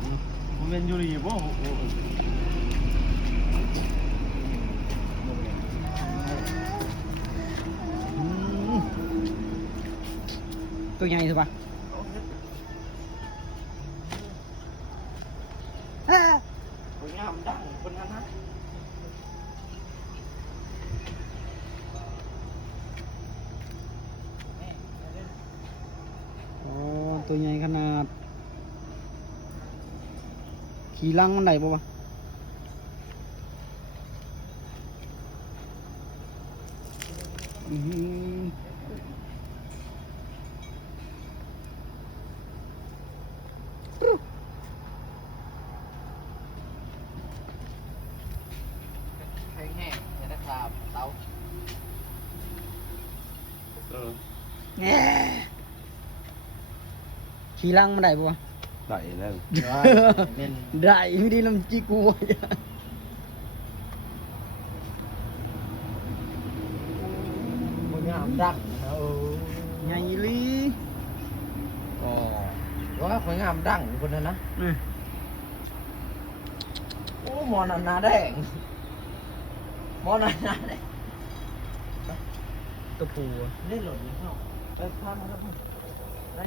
งมันเป็นยูรีบ่ตัวใหญ่ถูกปะคนงามดังคนนั้นนะโอ้ตัวใหญ่ขนาดขี่ลังมันได้ปะวะอือ แห้งๆเนี่ยนะครับเตาแง่ขี่ลังมันได้ปะวะ ได้แล้ว เน้น ได้ไม่ได้ลำจีกูอ่ะ คนงามดังนะใหญ่ลี ก็ว่าคนงามดังคนนั้นนะโอ้มอนันนาแดงมอนันนาแดง ตัวปู เล่นหล่นเข้าไปพามาแล้วได้